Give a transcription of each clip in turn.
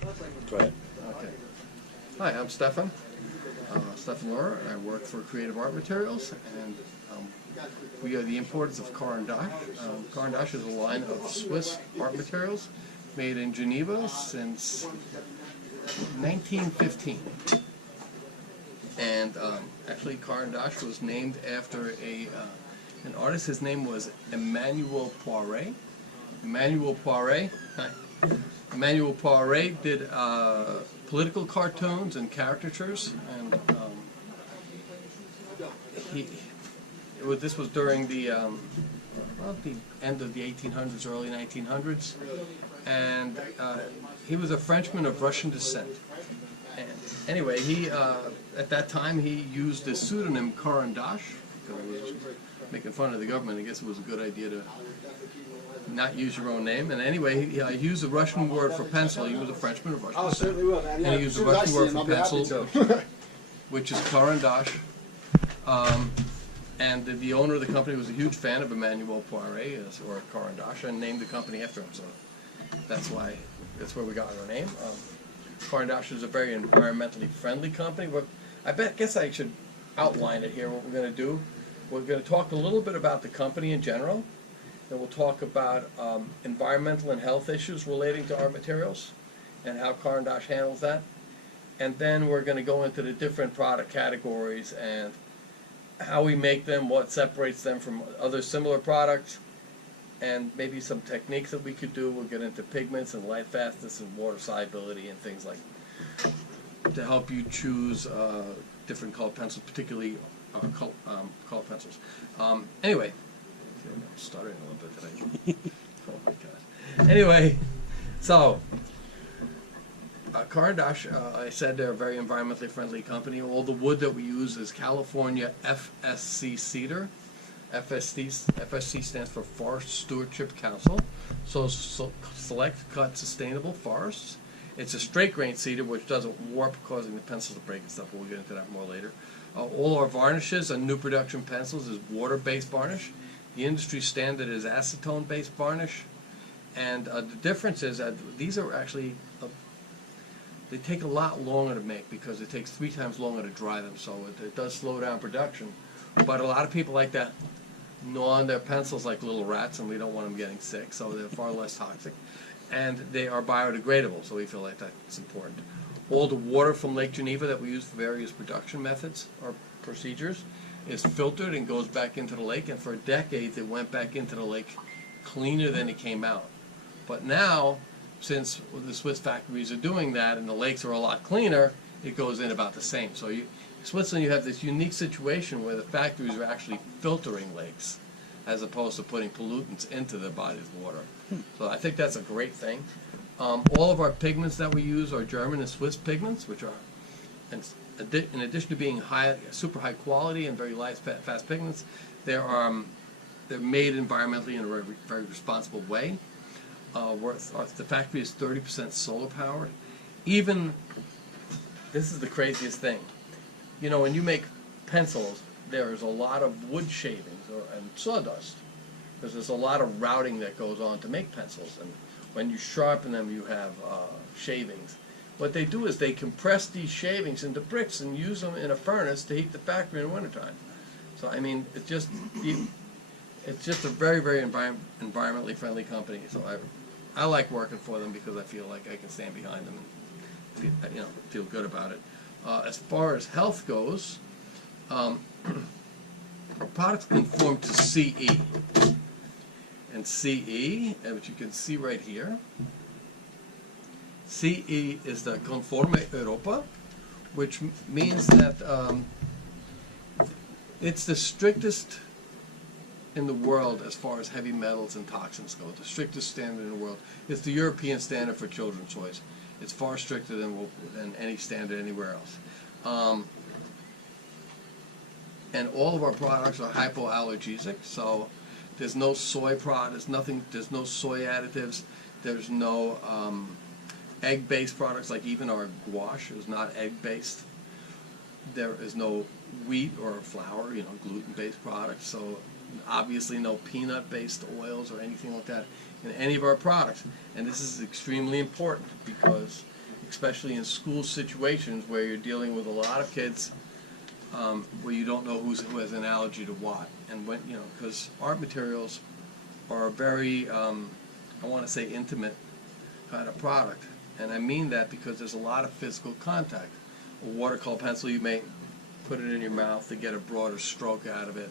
Go ahead. Okay. Hi, I'm Stefan Lohrer, and I work for Creative Art Materials, and we are the importers of Caran D'Ache. Caran D'Ache is a line of Swiss art materials made in Geneva since 1915. And actually, Caran D'Ache was named after an artist. His name was Emmanuel Poiret. Emmanuel Poiret did political cartoons and caricatures, and this was during the end of the 1800s, early 1900s, and he was a Frenchman of Russian descent. And anyway, he at that time he used the pseudonym Caran D'Ache because he was making fun of the government. I guess it was a good idea to not use your own name. And anyway, he used the Russian word for pencil. He was a Frenchman of Russian descent. Certainly will, man. Yeah, and he used the Russian word for pencil, which is Caran D'Ache. And the owner of the company was a huge fan of Emmanuel Poiret, or Caran D'Ache, and named the company after him. So that's where we got our name. Caran D'Ache is a very environmentally friendly company. But guess I should outline it here. What we're going to do, we're going to talk a little bit about the company in general. Then we'll talk about environmental and health issues relating to art materials and how Caran D'Ache handles that. And then we're going to go into the different product categories and how we make them, what separates them from other similar products, and maybe some techniques that we could do. We'll get into pigments and light fastness and water solubility and things like that to help you choose different colored pencils, particularly colored pencils. Anyway, I'm stuttering a little bit today. Oh my God. Anyway, so Caran D'Ache, I said they're a very environmentally friendly company. All the wood that we use is California FSC cedar. FSC stands for Forest Stewardship Council. So select cut sustainable forests. It's a straight grain cedar which doesn't warp, causing the pencils to break and stuff. We'll get into that more later. All our varnishes on new production pencils is water-based varnish. The industry standard is acetone-based varnish. And the difference is that these are actually they take a lot longer to make because it takes 3 times longer to dry them, so it does slow down production. But a lot of people like to gnaw on their pencils like little rats, and we don't want them getting sick, so they're far less toxic. And they are biodegradable, so we feel like that's important. All the water from Lake Geneva that we use for various production methods or procedures is filtered and goes back into the lake, and for decades it went back into the lake cleaner than it came out. But now, since the Swiss factories are doing that and the lakes are a lot cleaner, it goes in about the same. So in Switzerland you have this unique situation where the factories are actually filtering lakes as opposed to putting pollutants into the bodies of water. So I think that's a great thing. All of our pigments that we use are German and Swiss pigments, which are, in addition to being super high quality and very light, fast pigments, they're made environmentally in a very, very responsible way. The factory is 30% solar powered. Even, this is the craziest thing, you know, when you make pencils, there's a lot of wood shavings and sawdust, because there's a lot of routing that goes on to make pencils, and when you sharpen them you have shavings. What they do is they compress these shavings into bricks and use them in a furnace to heat the factory in the wintertime. So I mean, it's just a very, very environmentally friendly company. So I like working for them because I feel like I can stand behind them and feel good about it. As far as health goes, our products conform to CE. And CE, which you can see right here, CE is the Conforme Europa, which means that it's the strictest in the world as far as heavy metals and toxins go. The strictest standard in the world. It's the European standard for children's toys. It's far stricter than any standard anywhere else. And all of our products are hypoallergesic, so there's no soy product, there's no soy additives, there's no egg-based products, like even our gouache is not egg-based. There is no wheat or flour, gluten-based products, so obviously no peanut-based oils or anything like that in any of our products. And this is extremely important because especially in school situations where you're dealing with a lot of kids where you don't know who has an allergy to what. And when, you know, because art materials are a very, I want to say, intimate kind of product. And I mean that because there's a lot of physical contact. A watercolor pencil, you may put it in your mouth to get a broader stroke out of it.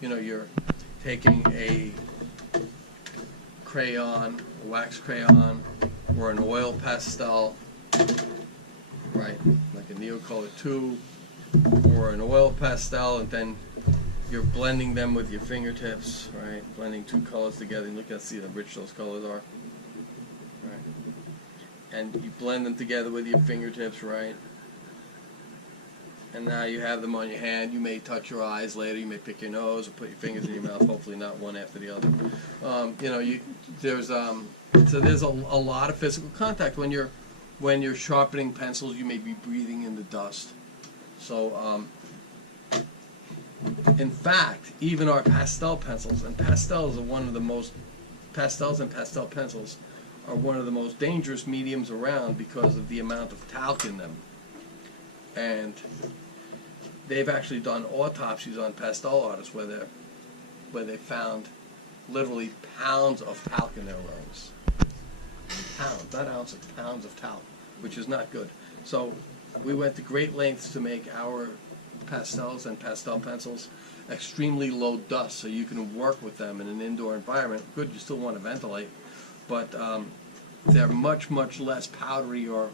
You know, you're taking a crayon, a wax crayon, or an oil pastel, right, like a Neocolor 2, or an oil pastel, and then you're blending them with your fingertips, right, blending two colors together, and look at, see how rich those colors are, right, and you blend them together with your fingertips, right, and now you have them on your hand. You may touch your eyes later, you may pick your nose or put your fingers in your mouth, hopefully not one after the other. You know, so there's a lot of physical contact. When you're sharpening pencils, you may be breathing in the dust. So in fact, even our pastel pencils, and pastels are one of the most, pastels and pastel pencils are one of the most dangerous mediums around because of the amount of talc in them. And they've actually done autopsies on pastel artists where they found literally pounds of talc in their lungs. Pounds, not ounces, pounds of talc, which is not good. So we went to great lengths to make our pastels and pastel pencils extremely low dust, so you can work with them in an indoor environment. Good, you still want to ventilate, but they're much, much less powdery, or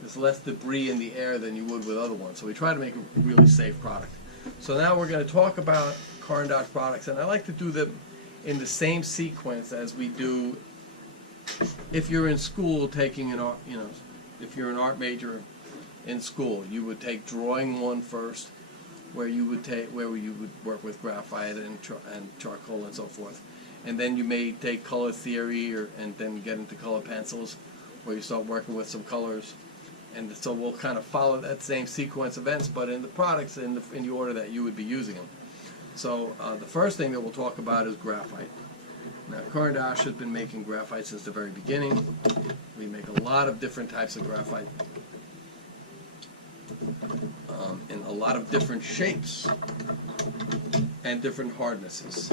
there's less debris in the air than you would with other ones. So we try to make a really safe product. So now we're going to talk about Caran D'Ache products, and I like to do them in the same sequence as we do if you're in school taking an art, you know, if you're an art major in school, you would take drawing 1 first, where you would work with graphite and charcoal and so forth, and then you may take color theory, and then get into color pencils, where you start working with some colors. And so we'll kind of follow that same sequence of events, but in the products in the order that you would be using them. So the first thing that we'll talk about is graphite. Now, Caran D'Ache has been making graphite since the very beginning. We make a lot of different types of graphite in a lot of different shapes and different hardnesses.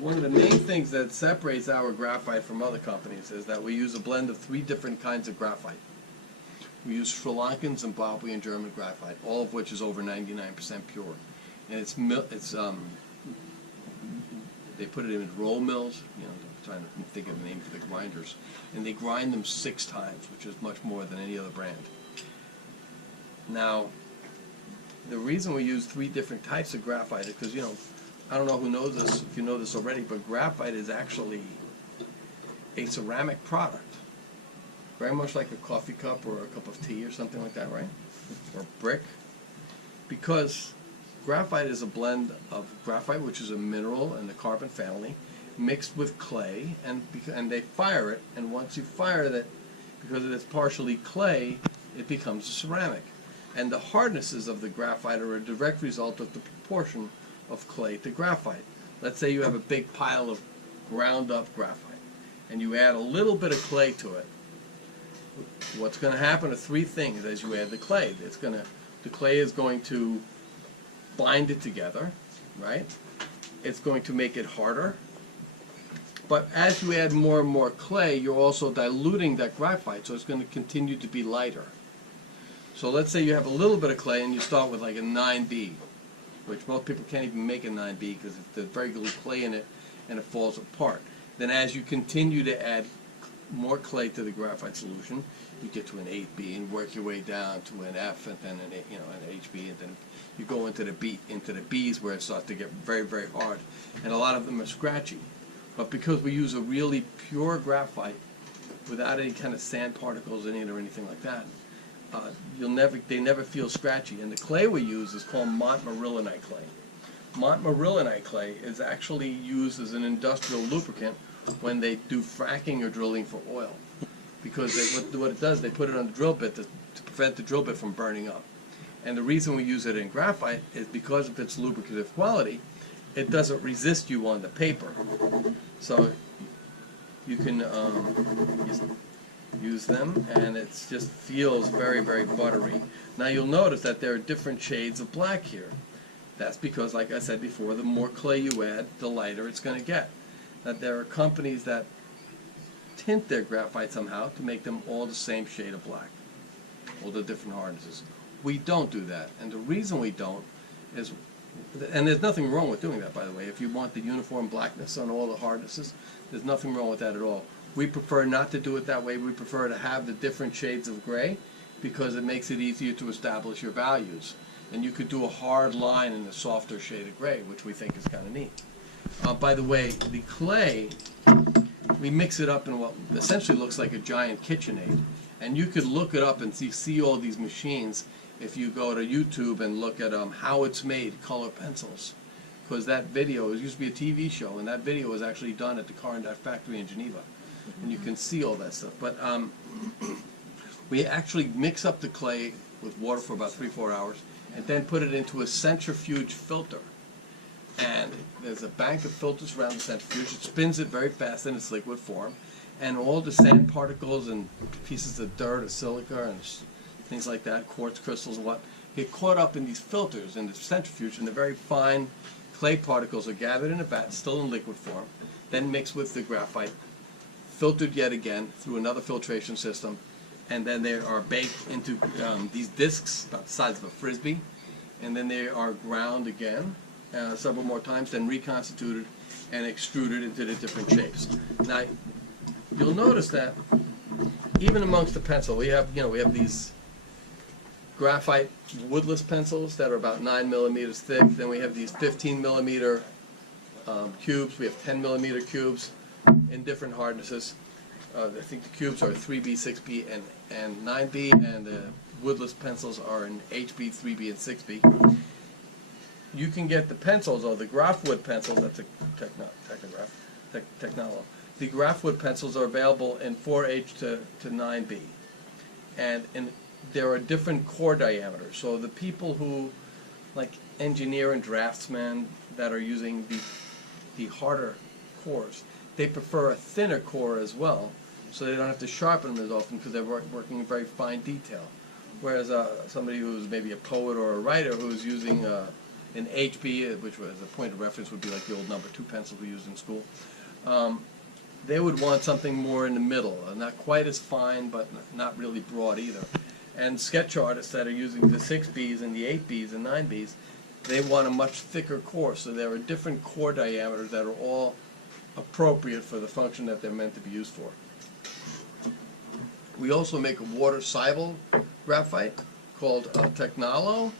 One of the main things that separates our graphite from other companies is that we use a blend of 3 different kinds of graphite. We use Sri Lankan, Zimbabwe, and German graphite, all of which is over 99% pure. And they put it in roll mills, you know, I'm trying to think of the name for the grinders, and they grind them 6 times, which is much more than any other brand. Now, the reason we use 3 different types of graphite is because, you know, I don't know who knows this, if you know this already, but graphite is actually a ceramic product. Very much like a coffee cup or a cup of tea or something like that, right? Or brick. Because graphite is a blend of graphite, which is a mineral in the carbon family, mixed with clay, and they fire it, and once you fire that, because it's partially clay, it becomes a ceramic. And the hardnesses of the graphite are a direct result of the proportion of clay to graphite. Let's say you have a big pile of ground up graphite, and you add a little bit of clay to it. What's going to happen are 3 things as you add the clay. The clay is going to bind it together, right? It's going to make it harder. But as you add more and more clay, you're also diluting that graphite, so it's going to continue to be lighter. So let's say you have a little bit of clay and you start with like a 9B, which most people can't even make a 9B because there's very little clay in it and it falls apart. Then as you continue to add more clay to the graphite solution, you get to an 8B and work your way down to an F, and then an HB, and then you go into the Bs where it starts to get very, very hard, and a lot of them are scratchy. But because we use a really pure graphite without any kind of sand particles in it or anything like that, they never feel scratchy. And the clay we use is called montmorillonite clay. Montmorillonite clay is actually used as an industrial lubricant when they do fracking or drilling for oil, because what it does, they put it on the drill bit to prevent the drill bit from burning up. And the reason we use it in graphite is because of its lubricative quality. It doesn't resist you on the paper, so you can use them, and it just feels very, very buttery. Now you'll notice that there are different shades of black here. That's because, like I said before, the more clay you add, the lighter it's going to get. That there are companies that tint their graphite somehow to make them all the same shade of black, all the different hardnesses. We don't do that, and the reason we don't is, and there's nothing wrong with doing that, by the way. If you want the uniform blackness on all the hardnesses, there's nothing wrong with that at all. We prefer not to do it that way. We prefer to have the different shades of gray because it makes it easier to establish your values. And you could do a hard line in a softer shade of gray, which we think is kind of neat. By the way, the clay, we mix it up in what essentially looks like a giant KitchenAid. And you could look it up and see all these machines if you go to YouTube and look at how it's made, color pencils. Because that video, it used to be a TV show, and that video was actually done at the Caran D'Ache factory in Geneva. And you can see all that stuff. But we actually mix up the clay with water for about 3-4 hours, and then put it into a centrifuge filter. And there's a bank of filters around the centrifuge. It spins it very fast in its liquid form, and all the sand particles and pieces of dirt or silica and things like that, quartz crystals and what, get caught up in these filters in the centrifuge, and the very fine clay particles are gathered in a vat, still in liquid form, then mixed with the graphite, filtered yet again through another filtration system, and then they are baked into these discs about the size of a frisbee, and then they are ground again several more times, then reconstituted and extruded into the different shapes. Now, you'll notice that even amongst the pencil, we have these graphite woodless pencils that are about 9 millimeters thick. Then we have these 15 millimeter cubes. We have 10 millimeter cubes in different hardnesses. I think the cubes are 3B, 6B, and 9B, and the woodless pencils are in HB, 3B, and 6B. You can get the pencils, or the graphwood pencils, that's a technolo. The graphwood pencils are available in 4H to 9B. And there are different core diameters. So the people who, like engineer and draftsmen that are using the harder cores, they prefer a thinner core as well, so they don't have to sharpen them as often because they're working in very fine detail. Whereas somebody who's maybe a poet or a writer who's using an HB, which was a point of reference would be like the old number 2 pencil we used in school, they would want something more in the middle, not quite as fine, but not really broad either. And sketch artists that are using the 6Bs and the 8Bs and 9Bs, they want a much thicker core, so there are different core diameters that are all appropriate for the function that they're meant to be used for. We also make a water-soluble graphite called technolo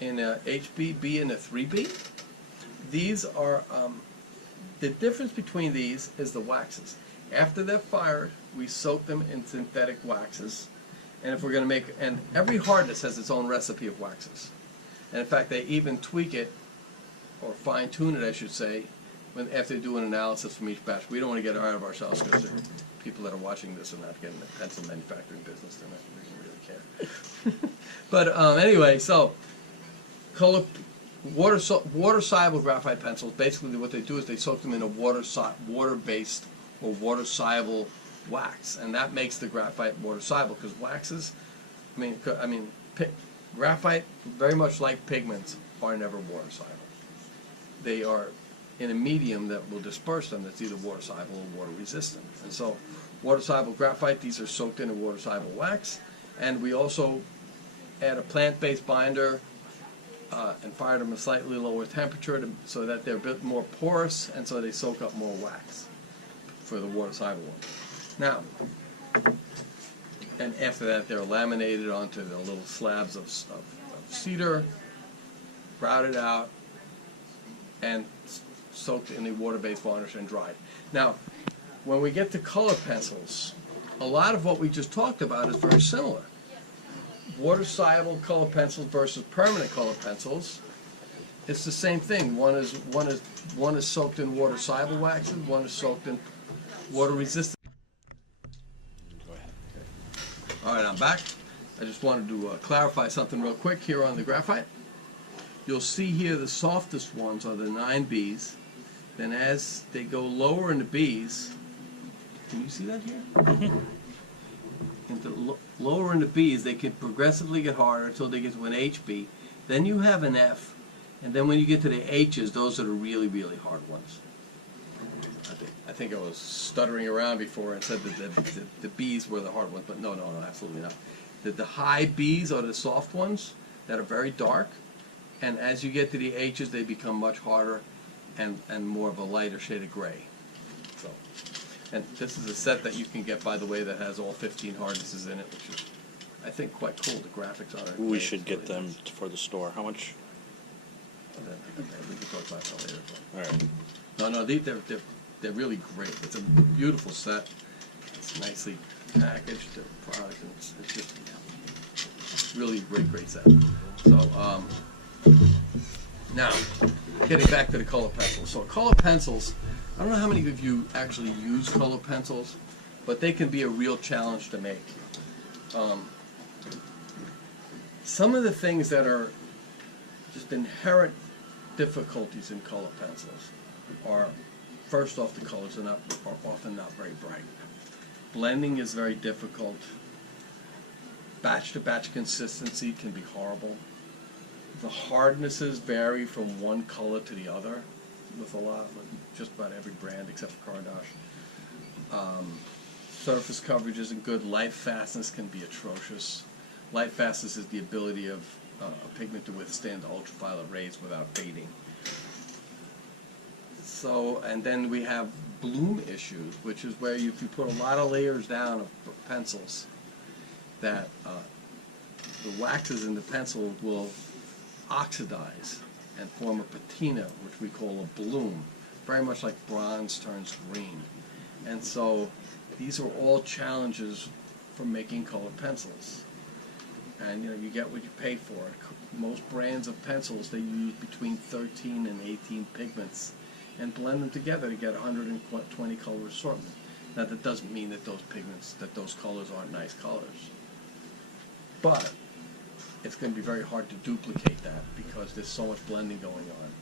in a HB, and a 3B. These are, the difference between these is the waxes. After they're fired, we soak them in synthetic waxes. And if we're going to make, and every hardness has its own recipe of waxes. And in fact, they even tweak it, or fine-tune it, I should say, after they do an analysis from each batch. We don't want to get out of ourselves because people that are watching this are not getting the pencil manufacturing business. They're not really care. But anyway, so water-soluble graphite pencils, basically what they do is they soak them in a water-based or water-soluble wax, and that makes the graphite water-soluble, because waxes, graphite, very much like pigments, are never water-soluble. They are in a medium that will disperse them that's either water-soluble or water-resistant. And so water-soluble graphite, these are soaked in a water-soluble wax, and we also add a plant-based binder and fire them at a slightly lower temperature so that they're a bit more porous, and so they soak up more wax for the water-soluble one. Now, and after that they're laminated onto the little slabs of cedar, grouted out, and soaked in the water-based varnish and dried. Now, when we get to color pencils, a lot of what we just talked about is very similar. Water-soluble color pencils versus permanent color pencils, it's the same thing. One is soaked in water-soluble waxes, one is soaked in water-resistant. Go ahead. Okay. All right, I'm back. I just wanted to clarify something real quick here on the graphite. You'll see here the softest ones are the 9Bs. Then as they go lower in the Bs, can you see that here? lower in the B's, they can progressively get harder until they get to an HB. Then you have an F, and then when you get to the H's, those are the really, really hard ones. I think I was stuttering around before and said that the B's were the hard ones, but no, absolutely not. The high B's are the soft ones that are very dark, and as you get to the H's, they become much harder and more of a lighter shade of gray. So, and this is a set that you can get, by the way, that has all 15 hardnesses in it, which is, I think, quite cool. The graphics on it. We should get them for the store. How much? Okay, we can talk about that later. All right. No, they're really great. It's a beautiful set. It's nicely packaged, the product, and it's just really great set. So, now, getting back to the color pencils. So color pencils, I don't know how many of you actually use color pencils, but they can be a real challenge to make. Some of the things that are just inherent difficulties in color pencils are, first off, the colors are often not very bright. Blending is very difficult. Batch-to-batch consistency can be horrible. The hardnesses vary from one color to the other with just about every brand except for Caran D'Ache. Surface coverage isn't good. Light fastness can be atrocious. Light fastness is the ability of a pigment to withstand ultraviolet rays without fading. So, and then we have bloom issues, which is where if you put a lot of layers down of pencils, that the waxes in the pencil will oxidize and form a patina, which we call a bloom, very much like bronze turns green. And so these are all challenges for making colored pencils. And you get what you pay for. Most brands of pencils, they use between 13 and 18 pigments and blend them together to get 120 color assortment. Now that doesn't mean that those colors aren't nice colors. But it's going to be very hard to duplicate that because there's so much blending going on.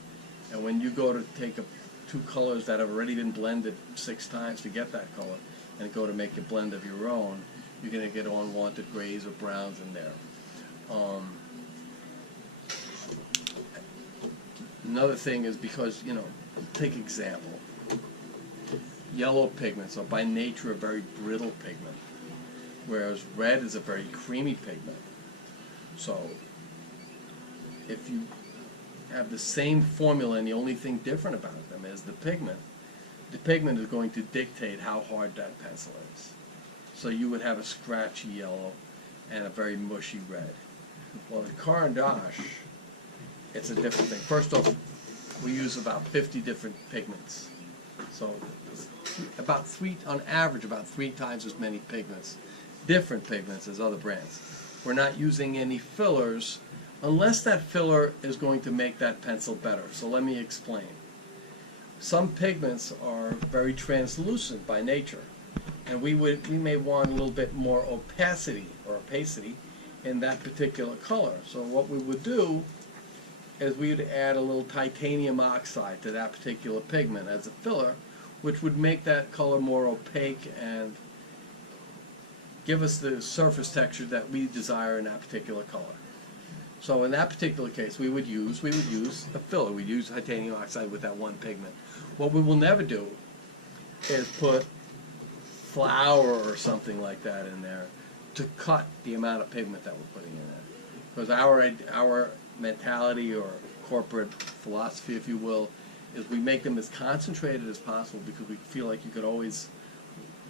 And when you go to take two colors that have already been blended 6 times to get that color and go to make a blend of your own, you're going to get unwanted grays or browns in there. Another thing is because, take example. Yellow pigments are by nature a very brittle pigment, whereas red is a very creamy pigment. So if you have the same formula and the only thing different about them is the pigment is going to dictate how hard that pencil is. So you would have a scratchy yellow and a very mushy red. Well, the Caran D'Ache, it's a different thing. First off, we use about 50 different pigments. So on average, about 3 times as many pigments, different pigments as other brands. We're not using any fillers unless that filler is going to make that pencil better. So let me explain. Some pigments are very translucent by nature, and we may want a little bit more opacity in that particular color. So what we would do is we would add a little titanium oxide to that particular pigment as a filler, which would make that color more opaque and give us the surface texture that we desire in that particular color. So in that particular case, we would use a filler. We'd use titanium oxide with that one pigment. What we will never do is put flour or something like that in there to cut the amount of pigment that we're putting in there. Because our mentality or corporate philosophy, if you will, is we make them as concentrated as possible because we feel like you could always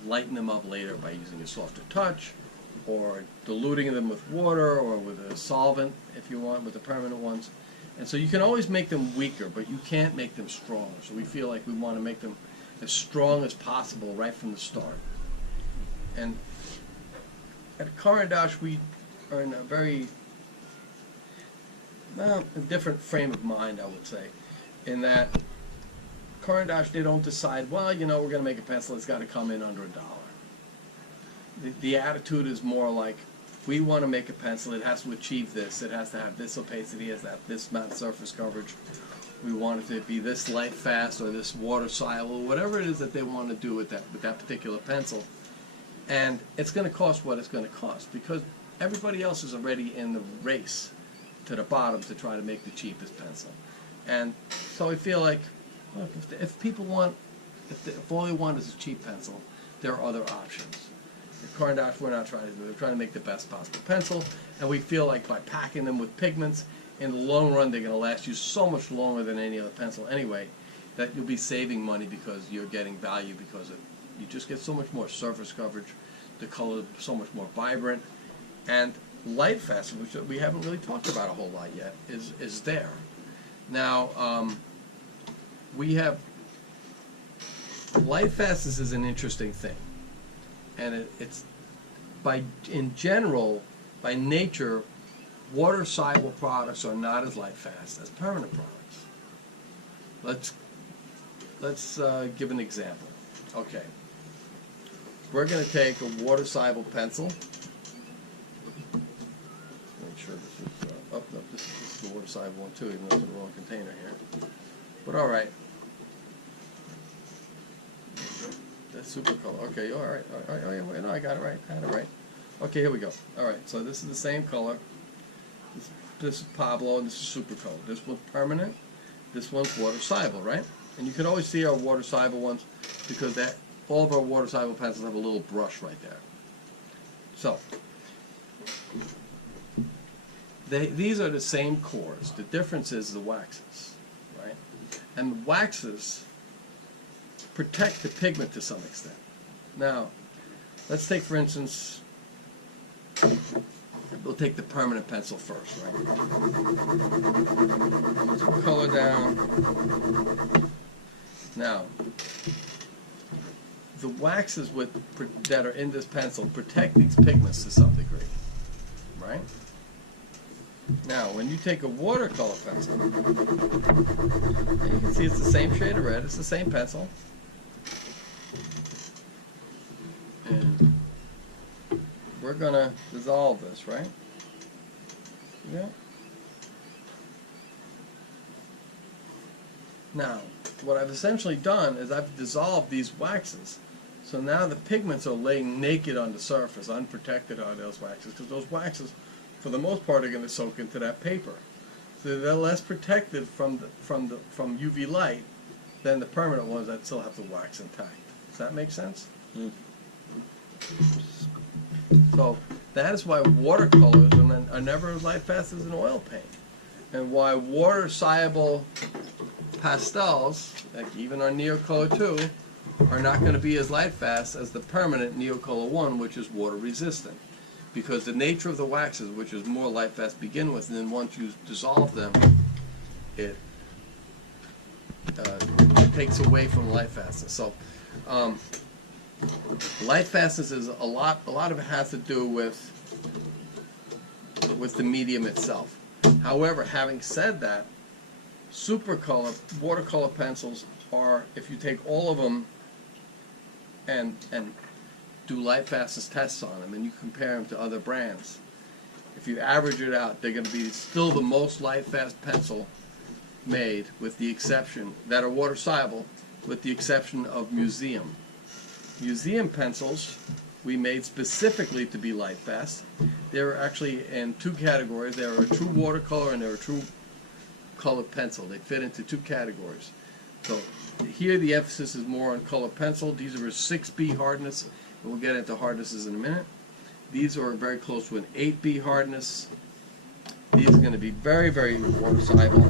lighten them up later by using a softer touch or diluting them with water or with a solvent if you want, with the permanent ones. And so you can always make them weaker, but you can't make them stronger. So we feel like we want to make them as strong as possible right from the start. And at Caran D'Ache, we are in a very a different frame of mind, I would say, in that Caran D'Ache, they don't decide, well, we're going to make a pencil, it's got to come in under $1. The attitude is more like, we want to make a pencil, it has to achieve this, it has to have this opacity, it has to have this amount of surface coverage, we want it to be this light fast or this water soluble, whatever it is that they want to do with that particular pencil. And it's going to cost what it's going to cost because everybody else is already in the race to the bottom to try to make the cheapest pencil. And so I feel like, look, if people want, if all they want is a cheap pencil, there are other options. At Caran D'Ache, we're not trying to do it. We're trying to make the best possible pencil, and we feel like by packing them with pigments, in the long run, they're going to last you so much longer than any other pencil anyway, that you'll be saving money because you're getting value because you just get so much more surface coverage, the color is so much more vibrant, and light fast, which we haven't really talked about a whole lot yet, is there. Now, we have light fastness is an interesting thing, and it's in general, by nature, water soluble products are not as light fast as permanent products. Let's give an example. Okay, we're going to take a water soluble pencil. Make sure this is no, this is the water soluble one too, even though it's in the wrong container here. But all right. That's super color. Okay, all right. Oh, yeah, wait, no, I got it right. Okay, here we go. All right, so this is the same color. This is Pablo, and this is super color. This one's permanent. This one's water soluble, right? And you can always see our water soluble ones because all of our water soluble pencils have a little brush right there. So these are the same cores. The difference is the waxes, right? And the waxes protect the pigment to some extent. Now, let's take, for instance, we'll take the permanent pencil first, right? Some color down. Now, the waxes that are in this pencil protect these pigments to some degree, right? Now, when you take a watercolor pencil, you can see it's the same shade of red, it's the same pencil. And we're going to dissolve this, right? Yeah. Now, what I've essentially done is I've dissolved these waxes. So now the pigments are laying naked on the surface, unprotected on those waxes, because those waxes, for the most part, are going to soak into that paper. So they're less protected from UV light than the permanent ones that still have the wax intact. Does that make sense? Mm. So that is why watercolors are never as light fast as an oil paint, and why water-soluble pastels, like even our Neocolor 2, are not going to be as light fast as the permanent Neocolor 1, which is water resistant, because the nature of the waxes, which is more light fast to begin with, and then once you dissolve them, it takes away from light fastness. So light fastness is a lot of it has to do with the medium itself. However, having said that, supercolor watercolor pencils are, if you take all of them and do light fastness tests on them and you compare them to other brands, if you average it out, they're going to be still the most light fast pencil made, with the exception that are water soluble, with the exception of museum. Museum pencils we made specifically to be light fast. They're actually in two categories. They're a true watercolor and they're a true colored pencil. They fit into two categories. So here the emphasis is more on colored pencil. These are a 6B hardness, and we'll get into hardnesses in a minute. These are very close to an 8B hardness. These are going to be very, very water soluble.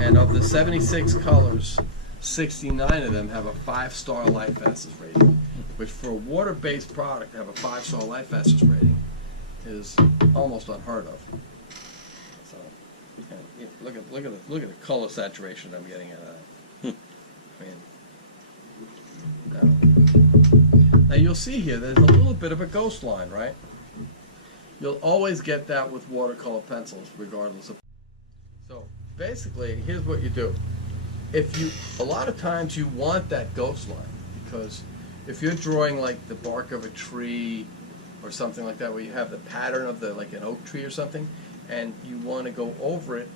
And of the 76 colors, 69 of them have a 5-star light fastness rating, which for a water-based product to have a 5-star light fastness rating is almost unheard of. So, look at the color saturation I'm getting out of that. I mean, now you'll see here there's a little bit of a ghost line, right? You'll always get that with watercolor pencils, regardless of. So basically, here's what you do. A lot of times you want that ghost line, because if you're drawing like the bark of a tree or something like that, where you have the pattern of like an oak tree or something, and you want to go over it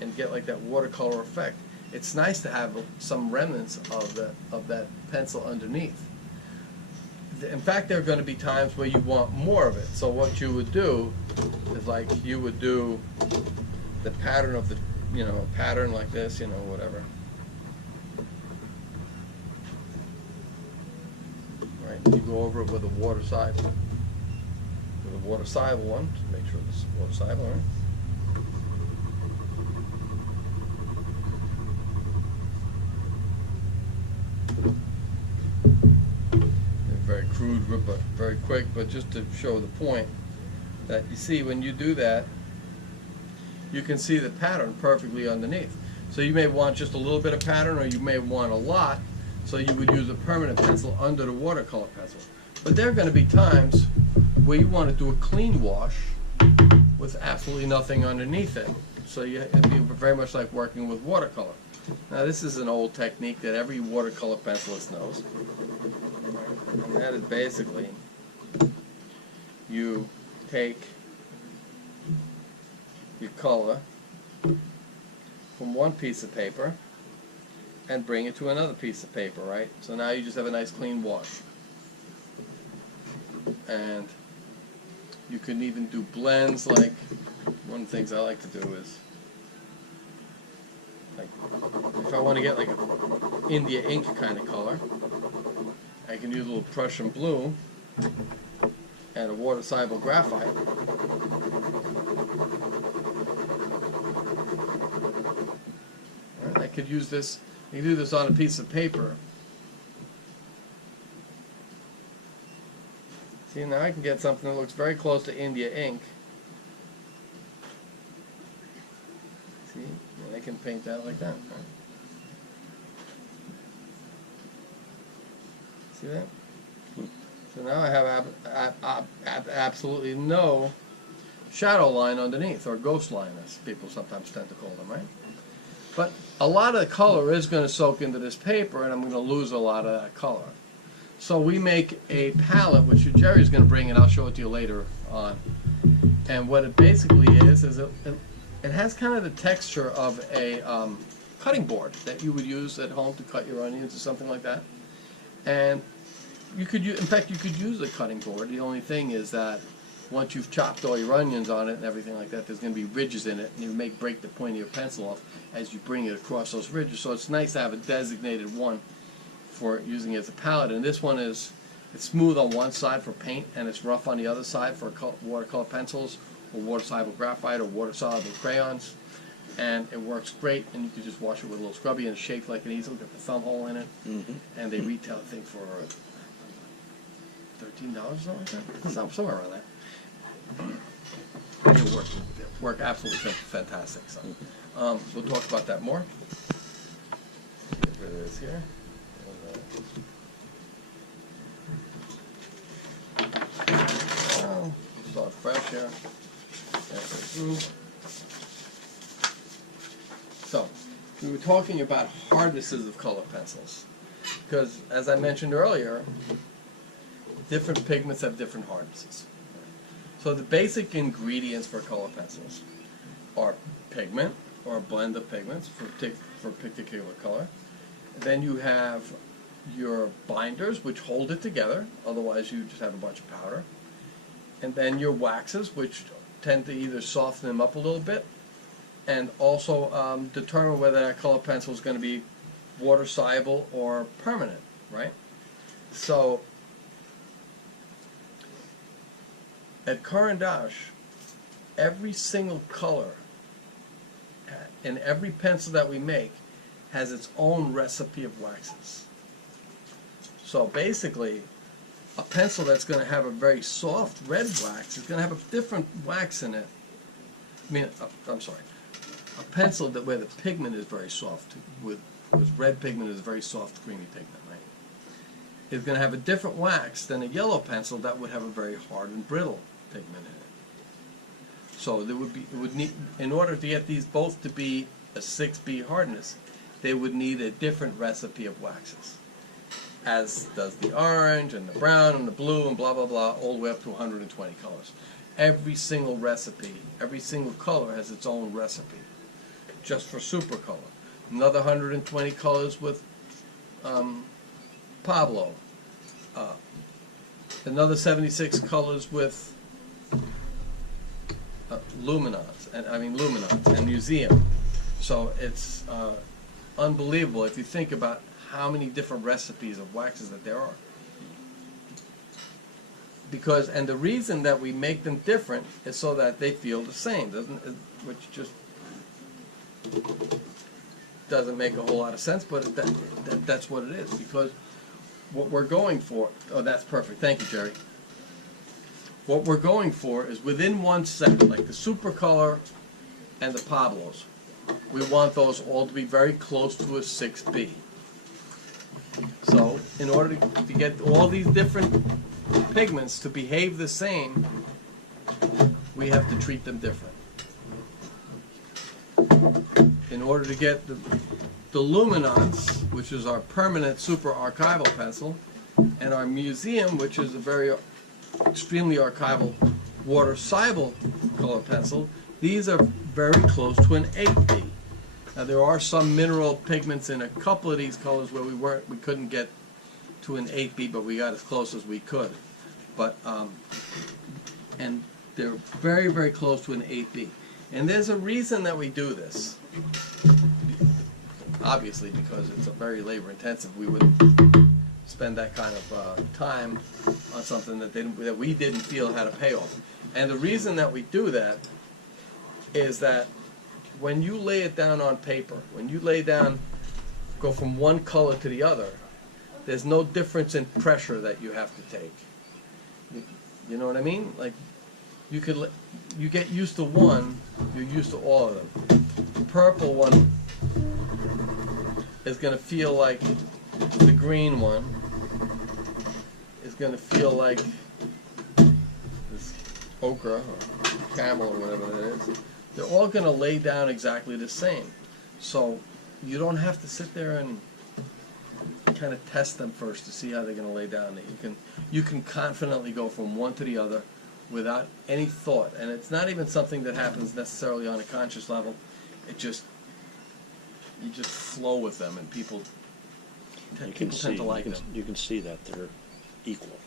and get like that watercolor effect, it's nice to have some remnants of that pencil underneath. in fact, there are going to be times where you want more of it. So what you would do is like you would do the pattern of the, pattern like this, whatever. Right? You go over it with a water soluble, one to make sure this is water soluble, right? Very crude, but very quick, but just to show the point that you see when you do that, you can see the pattern perfectly underneath. So you may want just a little bit of pattern, or you may want a lot, so you would use a permanent pencil under the watercolor pencil. But there are going to be times where you want to do a clean wash with absolutely nothing underneath it. So it'd be very much like working with watercolor. Now this is an old technique that every watercolor pencilist knows. And that is basically, you take your color from one piece of paper and bring it to another piece of paper, right? So now you just have a nice clean wash. And you can even do blends, like one of the things I like to do is, like, if I want to get like an India ink kind of color, I can use a little Prussian blue and a water-soluble graphite. And I could use this, you can do this on a piece of paper. See, now I can get something that looks very close to India ink. See, and I can paint that like that. Right? See that? So now I have absolutely no shadow line underneath, or ghost line, as people sometimes tend to call them, right? But a lot of the color is going to soak into this paper, and I'm going to lose a lot of that color. So we make a palette, which Jerry's going to bring, and I'll show it to you later on. And what it basically is it has kind of the texture of a cutting board that you would use at home to cut your onions or something like that. And you could use, in fact, you could use a cutting board. The only thing is that once you've chopped all your onions on it and everything like that, there's going to be ridges in it, and you may break the point of your pencil off as you bring it across those ridges. So it's nice to have a designated one for using it as a palette. And this one it's smooth on one side for paint, and it's rough on the other side for watercolor pencils, or water-soluble graphite, or water-soluble crayons. And it works great, and you can just wash it with a little scrubby, and it's shaped like an easel, got the thumb hole in it. And they retail, I think, for $13 or something like that, somewhere around that. It'll work absolutely fantastic. So we'll talk about that more. Get rid of this here. Start fresh here. So, we were talking about hardnesses of color pencils, because as I mentioned earlier, different pigments have different hardnesses. So the basic ingredients for color pencils are pigment, or a blend of pigments for a particular color. Then you have your binders, which hold it together, otherwise you just have a bunch of powder. And then your waxes, which tend to either soften them up a little bit, and also determine whether that color pencil is going to be water soluble or permanent, right? So at Caran D'Ache, every single color in every pencil that we make has its own recipe of waxes. So basically, a pencil that's going to have a very soft red wax is going to have a different wax in it. I'm sorry. A pencil where the pigment is very soft, with red pigment is very soft, creamy pigment, right? Is going to have a different wax than a yellow pencil that would have a very hard and brittle pigment in it. So it would need, in order to get these both to be a 6B hardness, they would need a different recipe of waxes, as does the orange and the brown and the blue and blah blah blah, all the way up to 120 colors. Every single recipe, every single color has its own recipe, just for super color. Another 120 colors with Pablo, another 76 colors with luminance and museum. So it's unbelievable if you think about how many different recipes of waxes that there are. Because, and the reason that we make them different is so that they feel the same, which just doesn't make a whole lot of sense, but that's what it is. Because what we're going for, oh, that's perfect. Thank you, Jerry. What we're going for is within one set, like the Super Color and the Pablos, we want those all to be very close to a 6B. So, in order to get all these different pigments to behave the same, we have to treat them different. In order to get the luminance, which is our permanent super archival pencil, and our museum, which is a very extremely archival water-soluble color pencil, these are very close to an 8B. Now there are some mineral pigments in a couple of these colors where we couldn't get to an 8B, but we got as close as we could. But and they're very, very close to an 8B. And there's a reason that we do this. Obviously, because it's a very labor intensive. We would spend that kind of time on something that we didn't feel had a payoff. And the reason that we do that is that when you lay it down on paper, when you go from one color to the other, there's no difference in pressure that you have to take. You know what I mean? Like, you get used to one, you're used to all of them. The purple one is going to feel like the green one is going to feel like this ochre or camel or whatever that is. They're all going to lay down exactly the same. So you don't have to sit there and kind of test them first to see how they're going to lay down. You can confidently go from one to the other without any thought. And it's not even something that happens necessarily on a conscious level. You just flow with them, and people tend to like them. You can see that they're equal.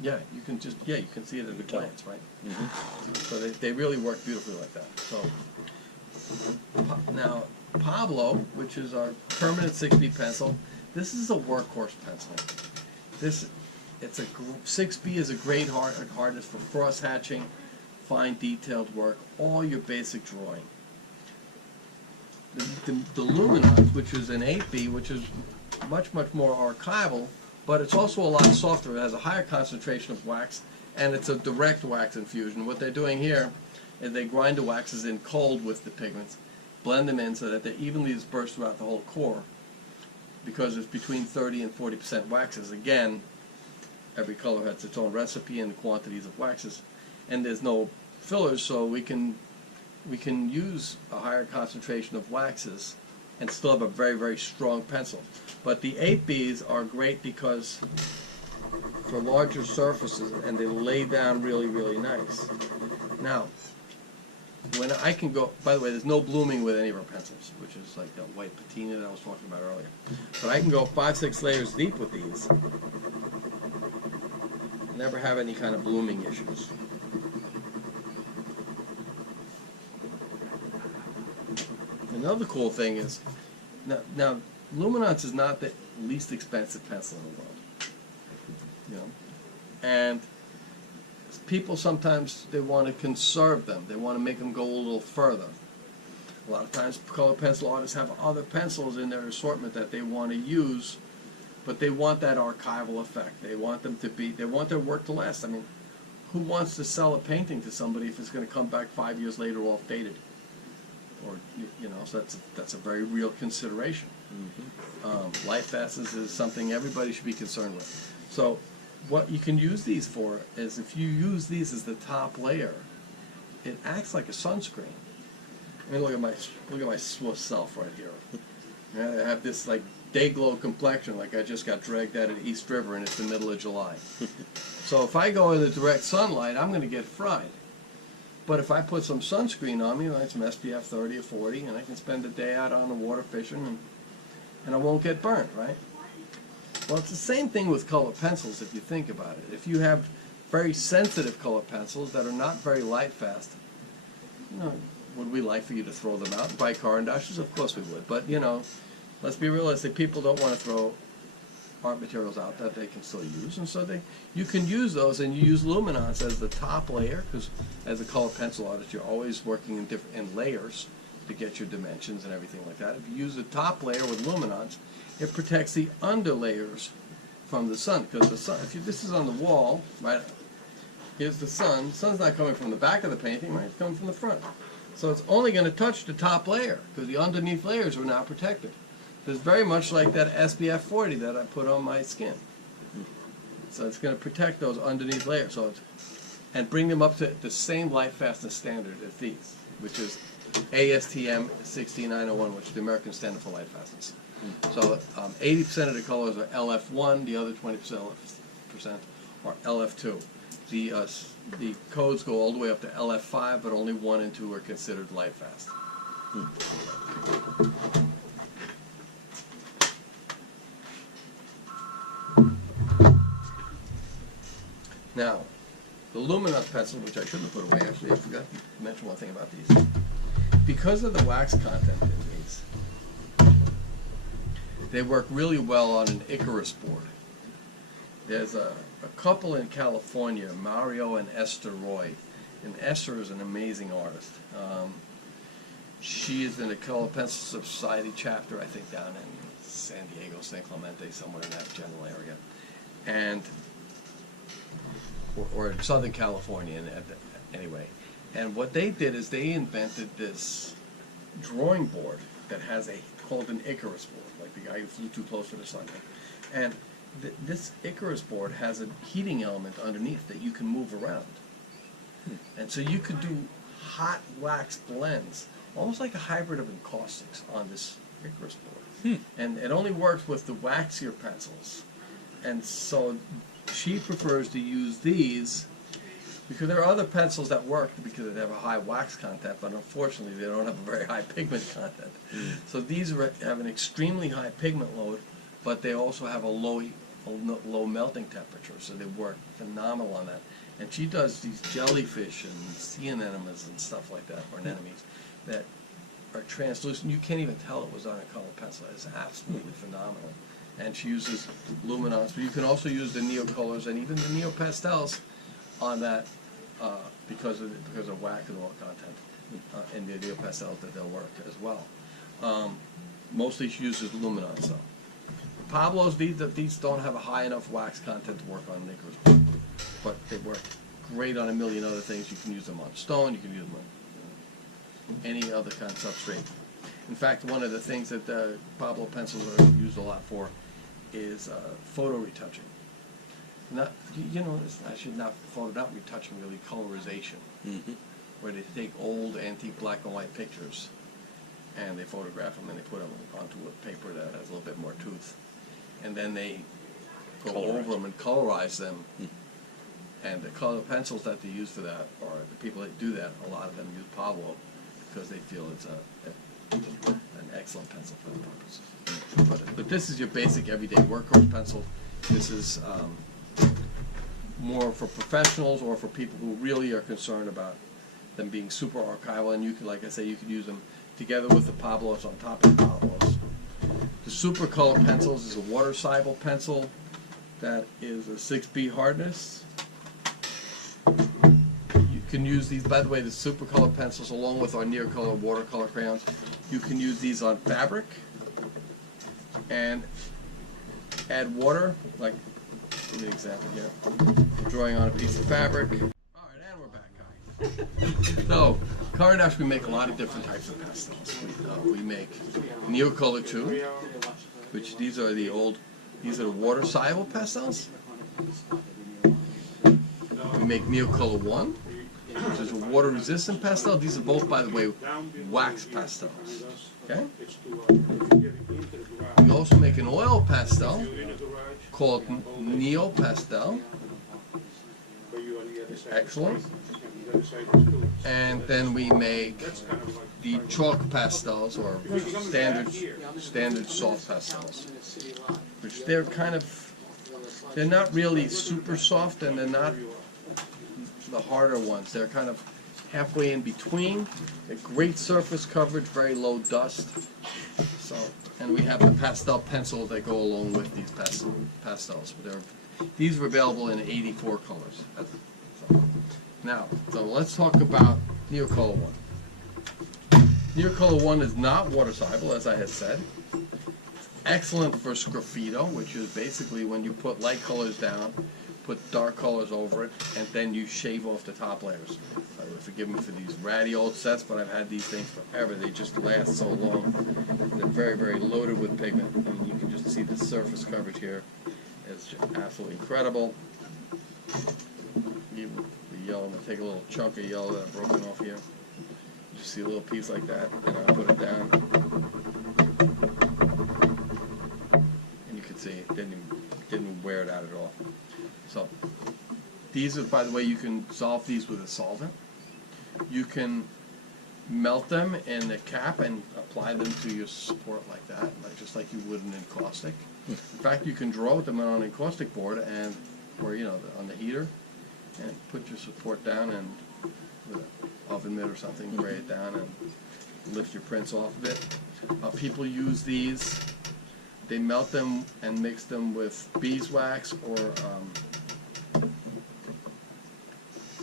Yeah, you can see it at a glance, right? Mm-hmm. So they really work beautifully like that. So now Pablo, which is our permanent 6B pencil, this is a workhorse pencil. 6B is a great hardness for cross hatching, fine detailed work, all your basic drawing. The luminance, which is an 8B, which is much, much more archival, but it's also a lot softer. It has a higher concentration of wax, and it's a direct wax infusion. What they're doing here is they grind the waxes in cold with the pigments, blend them in so that they're evenly dispersed throughout the whole core. Because it's between 30 and 40% waxes. Again, every color has its own recipe and the quantities of waxes, and there's no fillers, so we can use a higher concentration of waxes and still have a very, very strong pencil. But the 8Bs are great because for larger surfaces, and they lay down really, really nice. Now, when I can go, by the way, there's no blooming with any of our pencils, which is like the white patina that I was talking about earlier. But I can go 5-6 layers deep with these. Never have any kind of blooming issues. Another cool thing is, now luminance is not the least expensive pencil in the world. You know, and people sometimes, they want to conserve them. They want to make them go a little further. A lot of times color pencil artists have other pencils in their assortment that they want to use, but they want that archival effect. They want their work to last. I mean, who wants to sell a painting to somebody if it's going to come back 5 years later all faded? Or, you know, so that's a very real consideration. Mm-hmm. Life essence is something everybody should be concerned with. So what you can use these for is, if you use these as the top layer, it acts like a sunscreen. I mean, look at my Swiss self right here. I have this like day glow complexion, like I just got dragged out of the East River and it's the middle of July. So if I go in the direct sunlight, I'm going to get fried. But if I put some sunscreen on me, like some SPF 30 or 40, and I can spend the day out on the water fishing, and I won't get burnt, right? Well, it's the same thing with color pencils if you think about it. If you have very sensitive color pencils that are not very light fast, you know, would we like for you to throw them out and buy Caran D'Aches? Of course we would. But, you know, let's be realistic. People don't want to throw art materials out that they can still use. And so you can use those, and you use luminance as the top layer, because as a color pencil artist, you're always working in layers to get your dimensions and everything like that. If you use the top layer with luminance, it protects the under layers from the sun. Because the sun, if this is on the wall, right, here's the sun. The sun's not coming from the back of the painting, right? It's coming from the front. So it's only going to touch the top layer, because the underneath layers are now protected. It's very much like that SPF 40 that I put on my skin. So it's going to protect those underneath layers, and bring them up to the same light fastness standard as these, which is ASTM 16901, which is the American Standard for Light Fastness. So 80% of the colors are LF1, the other 20% are LF2. The codes go all the way up to LF5, but only 1 and 2 are considered light fast. Now, the luminance pencil, which I shouldn't have put away, actually I forgot to mention one thing about these. Because of the wax content in these, they work really well on an Icarus board. There's a couple in California, Mario and Esther Roy. And Esther is an amazing artist. She is in the Color Pencil Society chapter, I think, down in San Diego, San Clemente, somewhere in that general area. And or in Southern California, anyway. And what they did is they invented this drawing board that has called an Icarus board, like the guy who flew too close to the sun. And this Icarus board has a heating element underneath that you can move around. And so you could do hot wax blends, almost like a hybrid of encaustics on this Icarus board. And it only works with the waxier pencils. And so she prefers to use these because there are other pencils that work because they have a high wax content, but unfortunately they don't have a very high pigment content. So these have an extremely high pigment load, but they also have a low melting temperature, so they work phenomenal on that. And she does these jellyfish and sea anemones and stuff like that, or anemones, that are translucent. You can't even tell it was on a color pencil. It's absolutely phenomenal. And she uses luminance, but you can also use the neocolors and even the neo-pastels on that because of wax and oil content in the neo-pastels that they'll work as well. Mostly she uses luminance though. Pablo's, these don't have a high enough wax content to work on Icarus, but they work great on a million other things. You can use them on stone, you can use them on any other kind of substrate. In fact, one of the things that the Pablo pencils are used a lot for is photo retouching. Not, you know, it's actually not retouching, really colorization, where they take old antique black and white pictures and they photograph them and they put them onto a paper that has a little bit more tooth, and then they go over them and colorize them. And the color pencils that they use for that, or the people that do that, a lot of them use Pablo because they feel it's an excellent pencil for the purposes. But this is your basic everyday workhorse pencil. This is more for professionals or for people who really are concerned about them being super archival. And you can, like I say, you could use them together with the Pablos on top of the Pablos. The Super Color Pencils is a water-soluble pencil that is a 6B hardness. You can use these, by the way, the Super Color Pencils along with our Near Color watercolor crayons. You can use these on fabric and add water, like give me an example here. I'm drawing on a piece of fabric. All right, and we're back, guys. So, Caran D'Ache, we make a lot of different types of pastels. We make Neocolor 2, which these are the water-soluble pastels. We make Neocolor 1, which is a water-resistant pastel. These are both, by the way, wax pastels. Okay? We also make an oil pastel called Neo Pastel. It's excellent. And then we make the chalk pastels, or standard soft pastels. which they're kind of, they're not really super soft, and they're not the harder ones. They're kind of halfway in between. A great surface coverage, very low dust. So, and we have the pastel pencil that go along with these pastels. These are available in 84 colors. So let's talk about Neocolor 1. Neocolor 1 is not water soluble, as I had said. Excellent for sgraffito, which is basically when you put light colors down, put dark colors over it, and then you shave off the top layers. Forgive me for these ratty old sets, but I've had these things forever. They just last so long. They're very, very loaded with pigment. I mean, you can just see the surface coverage here. It's just absolutely incredible. Even the yellow, I'm going to take a little chunk of yellow that I've broken off here. Just see a little piece like that, and I'll put it down. And you can see it didn't wear it out at all. So these are, by the way, you can solve these with a solvent. You can melt them in the cap and apply them to your support like that, just like you would an encaustic. In fact, you can draw with them on an encaustic board and, or on the heater, and put your support down and with an oven mitt or something, spray it down and lift your prints off of it. People use these. They melt them and mix them with beeswax or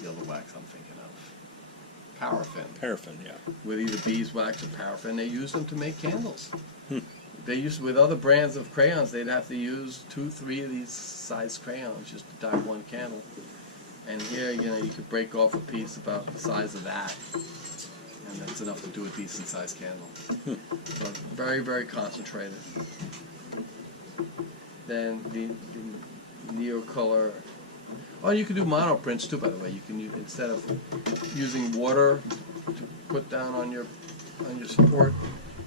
the other wax I'm thinking of. Paraffin. Paraffin, yeah. With either beeswax or paraffin. They use them to make candles. They used, with other brands of crayons, they'd have to use 2, 3 of these size crayons just to dye one candle. And here, you could break off a piece about the size of that, and that's enough to do a decent sized candle. So very, very concentrated. Then the Neocolor. Oh, you can do mono prints too, by the way. You can use, instead of using water to put down on your support,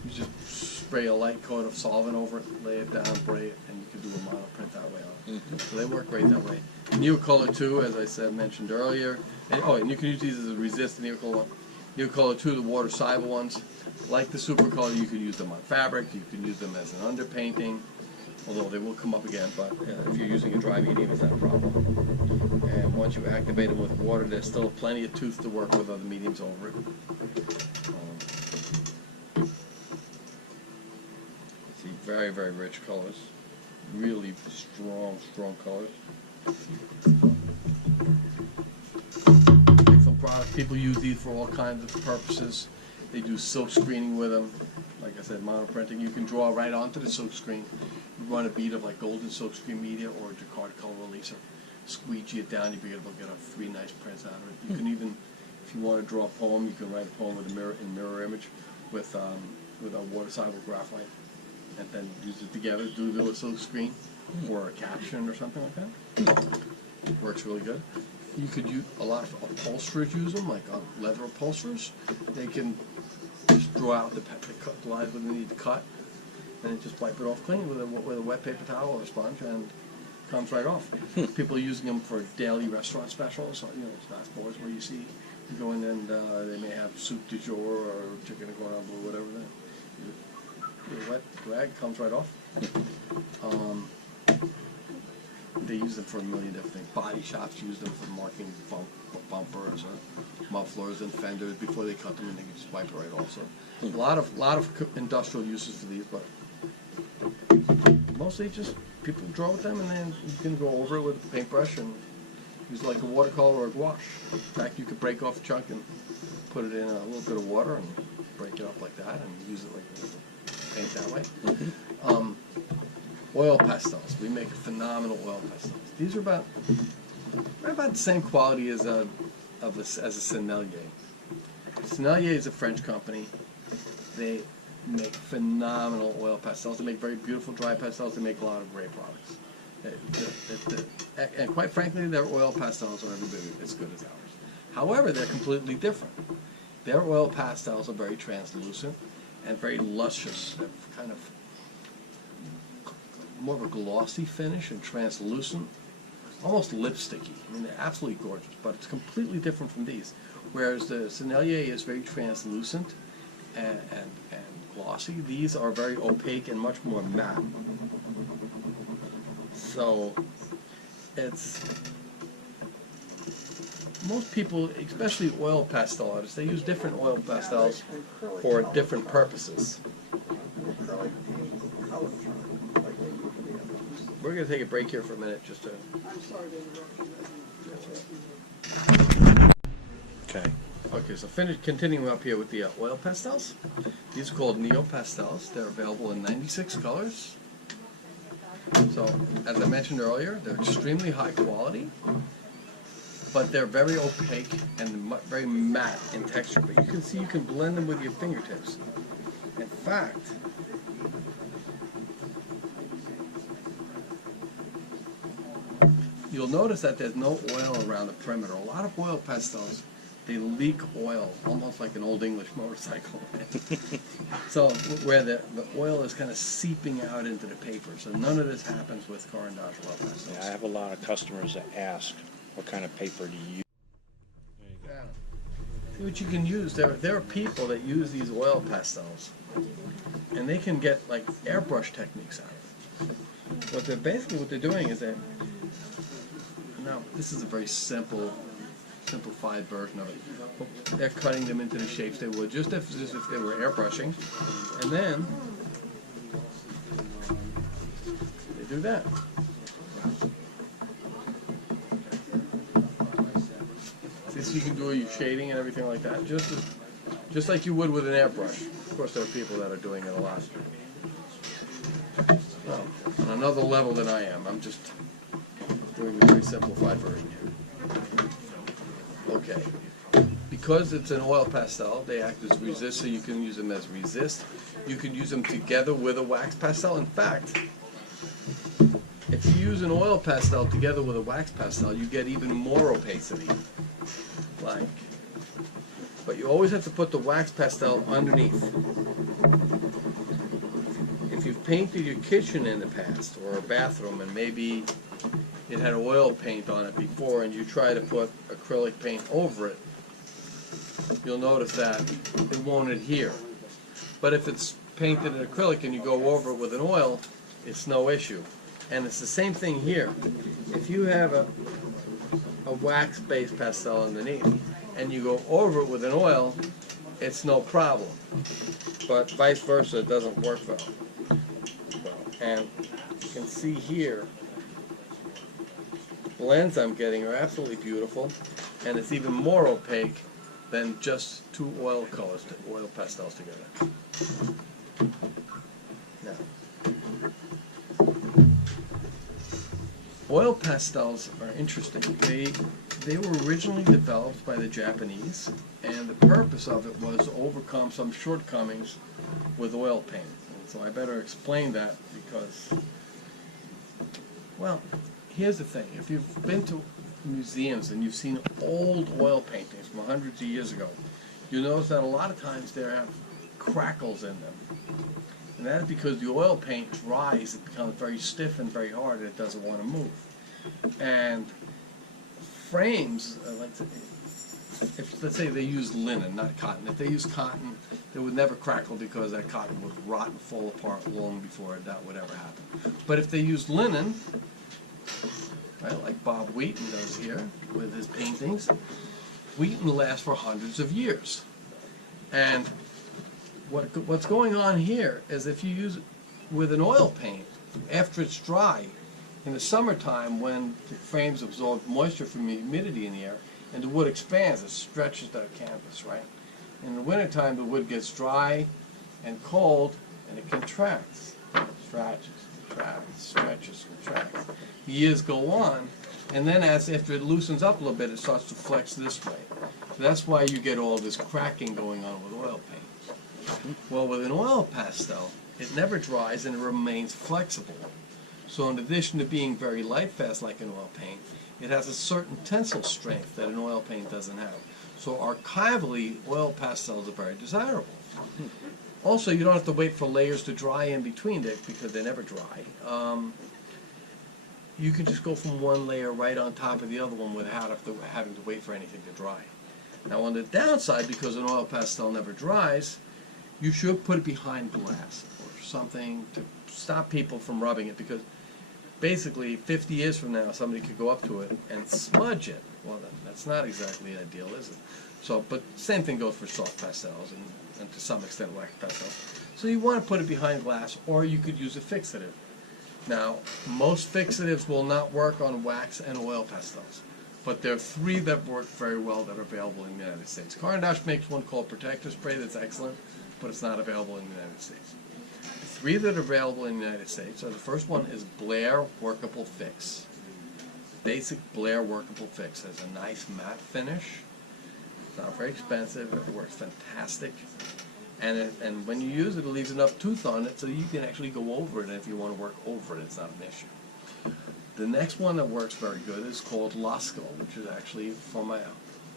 you just spray a light coat of solvent over it, lay it down, spray it, and you can do a mono print that way on it. So they work great that way. Neocolor 2, as I mentioned earlier, and you can use these as a resist. Neocolor 2, the water soluble ones, like the Supercolor, you can use them on fabric. You can use them as an underpainting. Although they will come up again, but if you're using a dry medium, it's not a problem. And once you activate them with water, there's still plenty of tooth to work with other mediums over it. See, very, very rich colors. Really strong, strong colors. Excellent product. People use these for all kinds of purposes. They do silk screening with them. Like I said, mono printing. You can draw right onto the silk screen. You run a bead of like golden silk screen media or a jacquard color releaser. Squeegee it down, you'll be able to get 3 nice prints out of it. You can even, if you want to draw a poem, you can write a poem with a mirror image with a water soluble graphite, and then use it together, do a little silk screen or a caption or something like that. Works really good. You could use, a lot of upholsterers use them, like leather upholsterers. They can just draw out the lines where they need to cut, and then just wipe it off clean with a wet paper towel or a sponge, and it comes right off. People are using them for daily restaurant specials, snack boards where you see, you go in and they may have soup du jour or chicken and corn or whatever. The wet rag comes right off. They use them for a million different things. Body shops use them for marking bumpers or mufflers and fenders before they cut them, and they can just wipe it right off. So a lot of industrial uses for these, but mostly just people draw with them, and then you can go over it with a paintbrush and use like a watercolor or a gouache. In fact, you could break off a chunk and put it in a little bit of water and break it up like that and use it like paint that way. Oil pastels. We make phenomenal oil pastels. These are about the same quality as a Sennelier. Sennelier is a French company. They make phenomenal oil pastels. They make very beautiful dry pastels. They make a lot of great products. And quite frankly, their oil pastels are every bit as good as ours. However, they're completely different. Their oil pastels are very translucent and very luscious. They're kind of more of a glossy finish and translucent, almost lipsticky. I mean, they're absolutely gorgeous, but it's completely different from these. Whereas the Sennelier is very translucent and glossy. These are very opaque and much more matte. So it's, most people, especially oil pastel artists, they use different oil pastels for different purposes. We're going to take a break here for a minute just to... Okay. Okay, so continuing up here with the oil pastels. These are called Neo Pastels. They're available in 96 colors. So, as I mentioned earlier, they're extremely high quality, but they're very opaque and very matte in texture. But you can see you can blend them with your fingertips. In fact, you'll notice that there's no oil around the perimeter. A lot of oil pastels, they leak oil, almost like an old English motorcycle. So where the oil is kind of seeping out into the paper. So none of this happens with Caran D'Ache oil pastels. Yeah, I have a lot of customers that ask, what kind of paper do you use? Yeah. See what you can use. There are people that use these oil pastels, and they can get like airbrush techniques out of it. What they're doing is that, now this is a very simplified version of it. They're cutting them into the shapes they would, just as if they were airbrushing, and then they do that. See, so you can do your shading and everything like that, just like you would with an airbrush. Of course, there are people that are doing it a lot. Well, on another level than I am. I'm just doing a very simplified version here. Okay. Because it's an oil pastel, they act as resist, so you can use them as resist. You can use them together with a wax pastel. In fact, if you use an oil pastel together with a wax pastel, you get even more opacity. But you always have to put the wax pastel underneath. If you've painted your kitchen in the past, or a bathroom, and maybe it had oil paint on it before, and you try to put acrylic paint over it, you'll notice that it won't adhere. But if it's painted in acrylic and you go over it with an oil, it's no issue. And it's the same thing here. If you have a wax-based pastel underneath and you go over it with an oil, it's no problem. But vice versa, it doesn't work well. And you can see here, blends I'm getting are absolutely beautiful, and it's even more opaque than just two oil colors, oil pastels together. Now, oil pastels are interesting. They were originally developed by the Japanese, and the purpose of it was to overcome some shortcomings with oil paint. And so I better explain that because, well, here's the thing. If you've been to museums and you've seen old oil paintings from hundreds of years ago, you'll notice that a lot of times they have crackles in them. And that is because the oil paint dries, it becomes very stiff and very hard, and it doesn't want to move. And frames, if let's say they use linen, not cotton, if they use cotton, they would never crackle because that cotton would rot and fall apart long before that would ever happen. But if they use linen, right, like Bob Wheaton does here with his paintings, Wheaton lasts for hundreds of years. And what's going on here is if you use it with an oil paint, after it's dry, in the summertime when the frames absorb moisture from the humidity in the air, and the wood expands, it stretches the canvas, right? In the wintertime, the wood gets dry and cold, and it contracts. Stretches, contracts, stretches, contracts. The years go on, and then after it loosens up a little bit, it starts to flex this way. So that's why you get all this cracking going on with oil paint. Well, with an oil pastel, it never dries and it remains flexible. So in addition to being very light fast like an oil paint, it has a certain tensile strength that an oil paint doesn't have. So archivally, oil pastels are very desirable. Also, you don't have to wait for layers to dry in between it because they never dry. You can just go from one layer right on top of the other one without having to wait for anything to dry. Now on the downside, because an oil pastel never dries, you should put it behind glass or something to stop people from rubbing it, because basically 50 years from now, somebody could go up to it and smudge it. Well, that's not exactly ideal, is it? So, but same thing goes for soft pastels and to some extent wax pastels. So you want to put it behind glass, or you could use a fixative. Now, most fixatives will not work on wax and oil pastels, but there are 3 that work very well that are available in the United States. Caran D'Ache makes one called Protector Spray that's excellent, but it's not available in the United States. The 3 that are available in the United States are, the first one is Blair Workable Fix. Basic Blair Workable Fix has a nice matte finish. It's not very expensive. It works fantastic. And when you use it, it leaves enough tooth on it so you can actually go over it. And if you want to work over it, it's not an issue. The next one that works very good is called Lasco, which is actually from my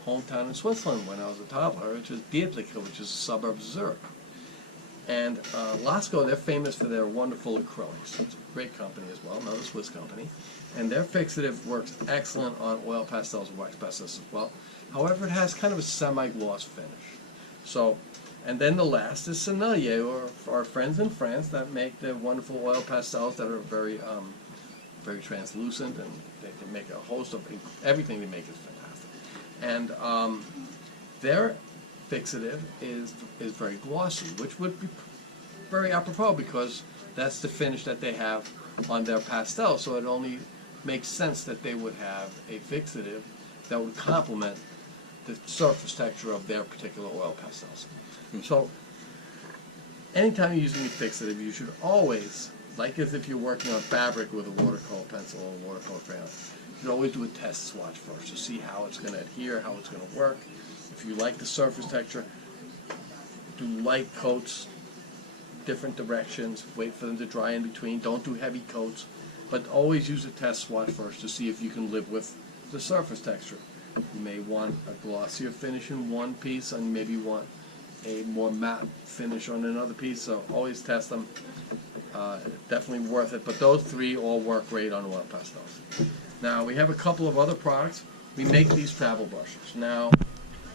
hometown in Switzerland when I was a toddler, which is Dietlicke, which is a suburb of Zurich. And Lasco, they're famous for their wonderful acrylics. It's a great company as well, another Swiss company. And their fixative works excellent on oil pastels and wax pastels as well. However, it has kind of a semi-gloss finish. So, and then the last is Sennelier, or our friends in France that make the wonderful oil pastels that are very, very translucent, and they can make a host of everything they make is fantastic. And their fixative is very glossy, which would be very apropos because that's the finish that they have on their pastel. So it only makes sense that they would have a fixative that would complement the surface texture of their particular oil pastels. So anytime you're using a fixative, you should always, like as if you're working on fabric with a watercolor pencil or a watercolor crayon, you should always do a test swatch first to see how it's going to adhere, how it's going to work. If you like the surface texture, do light coats, different directions, wait for them to dry in between, don't do heavy coats, but always use a test swatch first to see if you can live with the surface texture. You may want a glossier finish in one piece, and maybe you want a more matte finish on another piece, so always test them. Definitely worth it, but those 3 all work great on oil pastels. Now, we have a couple of other products. We make these travel brushes. Now,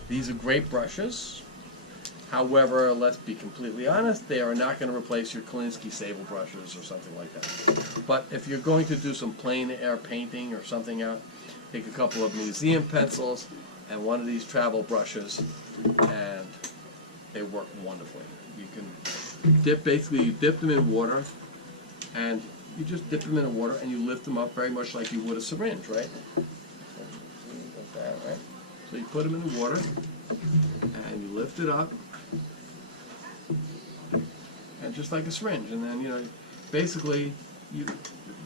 these are great brushes. However, let's be completely honest, they are not going to replace your Kolinsky Sable brushes or something like that. But if you're going to do some plein air painting or something out, take a couple of museum pencils and one of these travel brushes, and they work wonderfully. You can basically you dip them in water, and you just dip them in water and you lift them up very much like you would a syringe, right? So you put them in the water and you lift it up, and just like a syringe, and then basically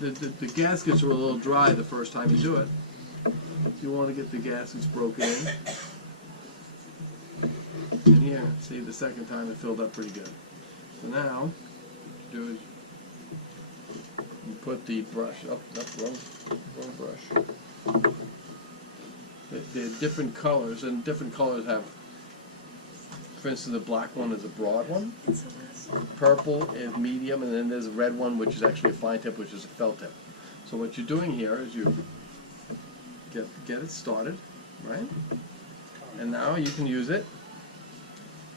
the gaskets are a little dry the first time you do it. You want to get the gaskets broken in. And here, see, the second time it filled up pretty good. So now, what you do is you put the brush up, wrong brush. They're different colors, and different colors have, for instance, the black one is a broad one, purple is medium, and then there's a red one which is actually a fine tip, which is a felt tip. So what you're doing here is you get it started, right? And now you can use it,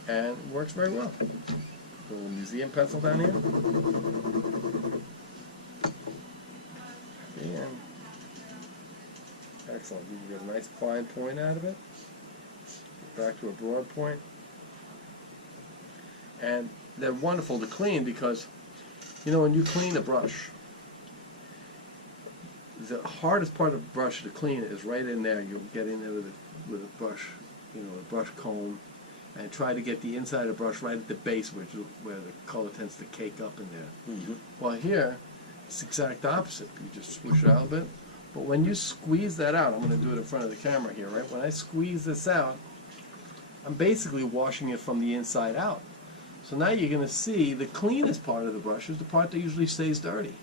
and it works very well. A little museum pencil down here. And excellent. You can get a nice fine point out of it. Back to a broad point. And they're wonderful to clean because, when you clean a brush, the hardest part of the brush to clean is right in there. You'll get in there with a brush, a brush comb, and try to get the inside of the brush right at the base, which is where the color tends to cake up in there. Mm-hmm. Well, here, it's the exact opposite. You just swoosh it out a bit. But when you squeeze that out, I'm going to do it in front of the camera here, right? When I squeeze this out, I'm basically washing it from the inside out. So now you're going to see the cleanest part of the brush is the part that usually stays dirty.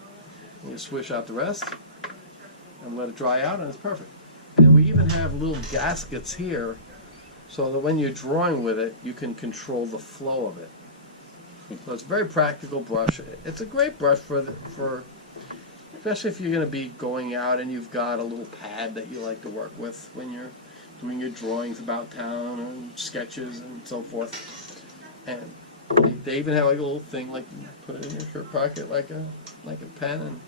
And you swish out the rest and let it dry out, and it's perfect. And we even have little gaskets here so that when you're drawing with it, you can control the flow of it. So it's a very practical brush. It's a great brush for especially if you're going to be going out and you've got a little pad that you like to work with when you're doing your drawings about town and sketches and so forth. And they even have like a little thing, like you put it in your shirt pocket like a pen, and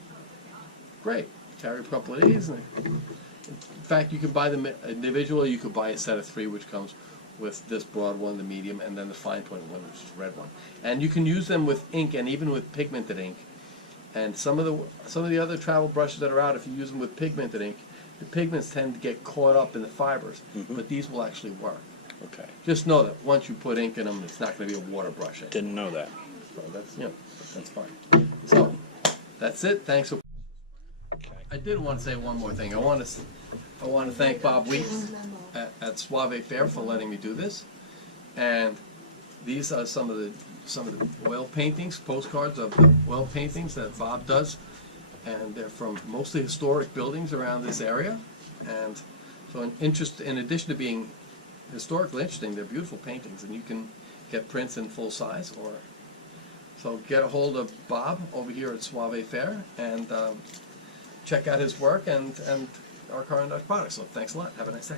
great. Carry a couple of these. And in fact, you can buy them individually. You could buy a set of 3, which comes with this broad one, the medium, and then the fine point one, which is the red one. And you can use them with ink and even with pigmented ink. And some of the other travel brushes that are out, if you use them with pigmented ink, the pigments tend to get caught up in the fibers. But these will actually work. Okay. Just know that once you put ink in them, it's not going to be a water brush. Didn't know that. So that's fine. So that's it. Thanks for. I did want to say one more thing. I want to thank Bob Wheaton at Soave Faire for letting me do this. And these are some of the oil paintings, postcards of the oil paintings that Bob does, and they're from mostly historic buildings around this area. And so, in addition to being historically interesting, they're beautiful paintings, and you can get prints in full size. So get a hold of Bob over here at Soave Faire and check out his work and our Caran D'Ache products. So thanks a lot. Have a nice day.